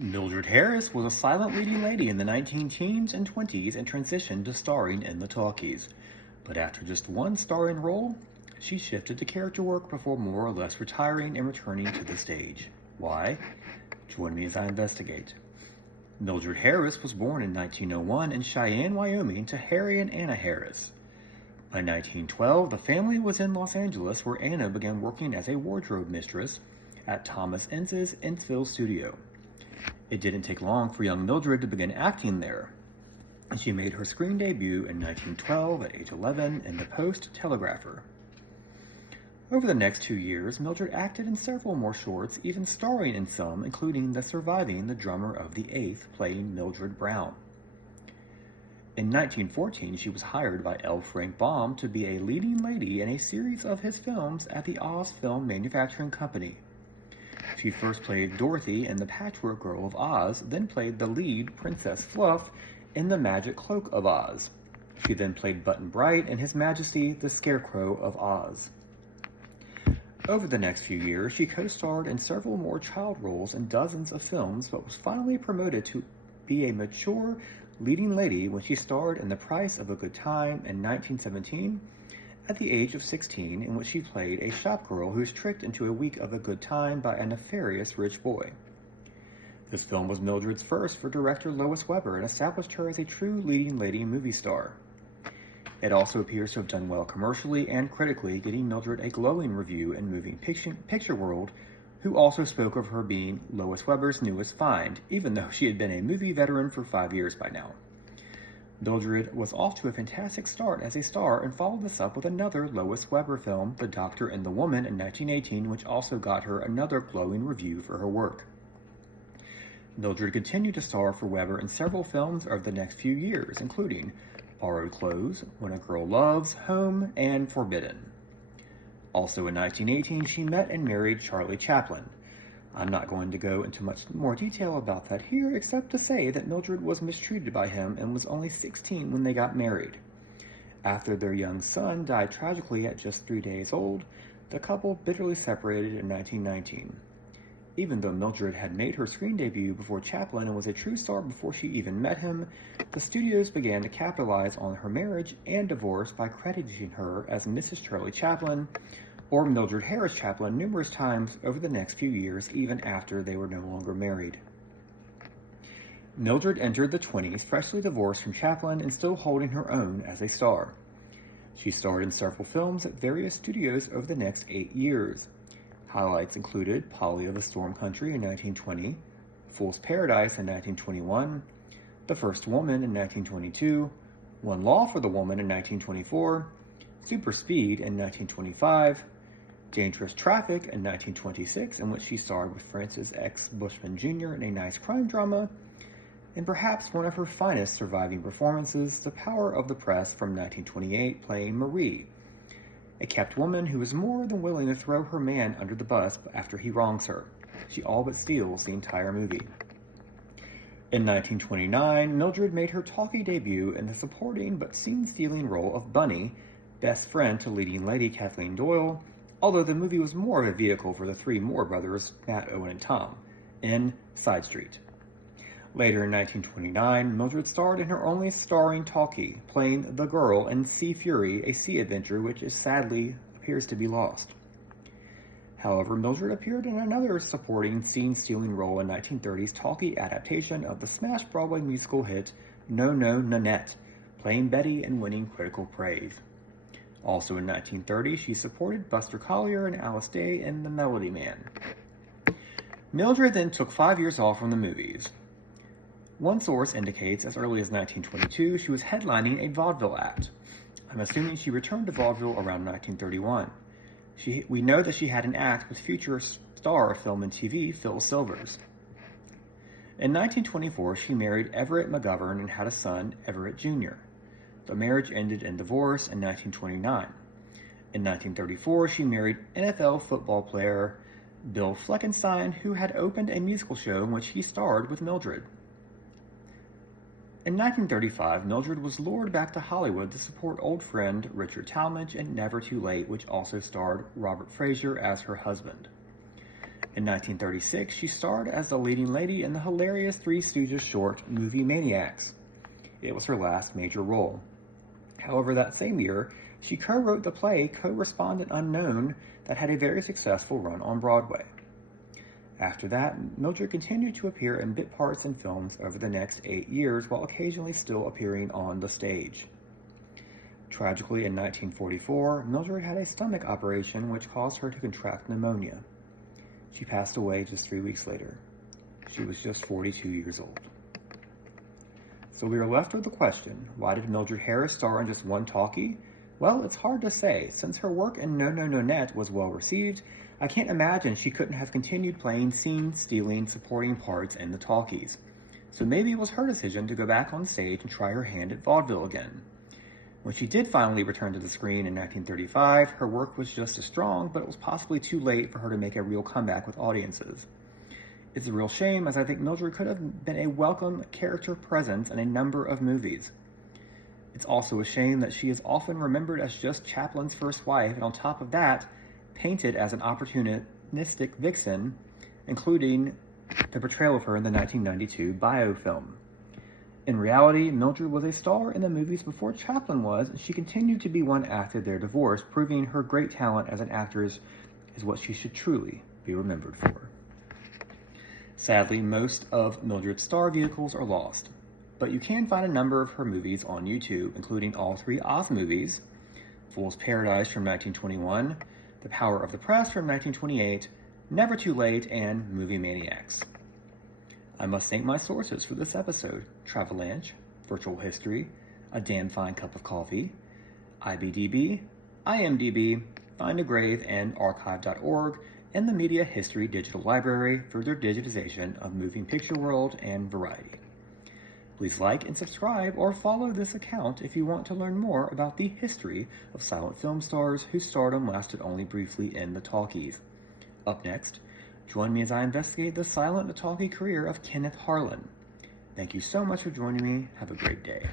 Mildred Harris was a silent leading lady in the 19 teens and 20s and transitioned to starring in the Talkies. But after just one starring role, she shifted to character work before more or less retiring and returning to the stage. Why? Join me as I investigate. Mildred Harris was born in 1901 in Cheyenne, Wyoming to Harry and Anna Harris. By 1912, the family was in Los Angeles, where Anna began working as a wardrobe mistress at Thomas Ince's Inceville studio. It didn't take long for young Mildred to begin acting there. She made her screen debut in 1912 at age 11 in The Post-Telegrapher. Over the next 2 years, Mildred acted in several more shorts, even starring in some, including The Surviving the Drummer of the Eighth, playing Mildred Brown. In 1914, she was hired by L. Frank Baum to be a leading lady in a series of his films at the Oz Film Manufacturing Company. She first played Dorothy in The Patchwork Girl of Oz, then played the lead, Princess Fluff, in The Magic Cloak of Oz. She then played Button Bright in His Majesty the Scarecrow of Oz. Over the next few years, she co-starred in several more child roles in dozens of films, but was finally promoted to be a mature leading lady when she starred in The Price of a Good Time in 1917 at the age of 16, in which she played a shopgirl who is tricked into a week of a good time by a nefarious rich boy. This film was Mildred's first for director Lois Weber and established her as a true leading lady movie star. It also appears to have done well commercially and critically, getting Mildred a glowing review in Moving Picture World, who also spoke of her being Lois Weber's newest find, even though she had been a movie veteran for 5 years by now. Mildred was off to a fantastic start as a star and followed this up with another Lois Weber film, The Doctor and the Woman, in 1918, which also got her another glowing review for her work. Mildred continued to star for Weber in several films over the next few years, including Borrowed Clothes, When a Girl Loves, Home, and Forbidden. Also in 1918, she met and married Charlie Chaplin. I'm not going to go into much more detail about that here, except to say that Mildred was mistreated by him and was only 16 when they got married. After their young son died tragically at just 3 days old, the couple bitterly separated in 1919. Even though Mildred had made her screen debut before Chaplin and was a true star before she even met him, the studios began to capitalize on her marriage and divorce by crediting her as Mrs. Charlie Chaplin, or Mildred Harris Chaplin, numerous times over the next few years, even after they were no longer married. Mildred entered the 20s freshly divorced from Chaplin and still holding her own as a star. She starred in several films at various studios over the next 8 years. Highlights included Polly of the Storm Country in 1920, Fool's Paradise in 1921, The First Woman in 1922, One Law for the Woman in 1924, Super Speed in 1925, Dangerous Traffic in 1926, in which she starred with Francis X. Bushman Jr. in a nice crime drama, and perhaps one of her finest surviving performances, The Power of the Press from 1928, playing Marie, a kept woman who is more than willing to throw her man under the bus after he wrongs her. She all but steals the entire movie. In 1929, Mildred made her talkie debut in the supporting but scene-stealing role of Bunny, best friend to leading lady Kathleen Doyle, although the movie was more of a vehicle for the three Moore brothers, Matt, Owen, and Tom, in Side Street. Later in 1929, Mildred starred in her only starring talkie, playing the girl in Sea Fury, a sea adventure which sadly appears to be lost. However, Mildred appeared in another supporting scene-stealing role in 1930's talkie adaptation of the smash Broadway musical hit No No Nanette, playing Betty and winning critical praise. Also in 1930, she supported Buster Collier and Alice Day in The Melody Man. Mildred then took 5 years off from the movies. One source indicates as early as 1922 she was headlining a vaudeville act. I'm assuming she returned to vaudeville around 1931. We know that she had an act with future star of film and TV Phil Silvers. In 1924, she married Everett McGovern and had a son, Everett Jr. The marriage ended in divorce in 1929. In 1934, she married NFL football player Bill Fleckenstein, who had opened a musical show in which he starred with Mildred. In 1935, Mildred was lured back to Hollywood to support old friend Richard Talmadge in Never Too Late, which also starred Robert Fraser as her husband. In 1936, she starred as the leading lady in the hilarious Three Stooges short Movie Maniacs. It was her last major role. However, that same year, she co-wrote the play Correspondent Unknown that had a very successful run on Broadway. After that, Mildred continued to appear in bit parts in films over the next 8 years while occasionally still appearing on the stage. Tragically, in 1944, Mildred had a stomach operation which caused her to contract pneumonia. She passed away just 3 weeks later. She was just 42 years old. So we are left with the question, why did Mildred Harris star in just one talkie? Well, it's hard to say. Since her work in No No No Net was well received, I can't imagine she couldn't have continued playing scene-stealing supporting parts in the talkies. So maybe it was her decision to go back on stage and try her hand at vaudeville again. When she did finally return to the screen in 1935, her work was just as strong, but it was possibly too late for her to make a real comeback with audiences. It's a real shame, as I think Mildred could have been a welcome character presence in a number of movies. It's also a shame that she is often remembered as just Chaplin's first wife, and on top of that, painted as an opportunistic vixen, including the portrayal of her in the 1992 biofilm. In reality, Mildred was a star in the movies before Chaplin was, and she continued to be one after their divorce, proving her great talent as an actress is what she should truly be remembered for. Sadly, most of Mildred's star vehicles are lost, but you can find a number of her movies on YouTube, including all 3 Oz movies, Fool's Paradise from 1921, The Power of the Press from 1928, Never Too Late, and Movie Maniacs. I must thank my sources for this episode: Travelanche, Virtual History, A Damn Fine Cup of Coffee, IBDB, IMDb, Find a Grave, and Archive.org, and the Media History Digital Library for their digitization of moving picture world and variety. Please like and subscribe or follow this account if you want to learn more about the history of silent film stars whose stardom lasted only briefly in the talkies. Up next, join me as I investigate the silent Talkie career of Kenneth Harlan. Thank you so much for joining me. Have a great day.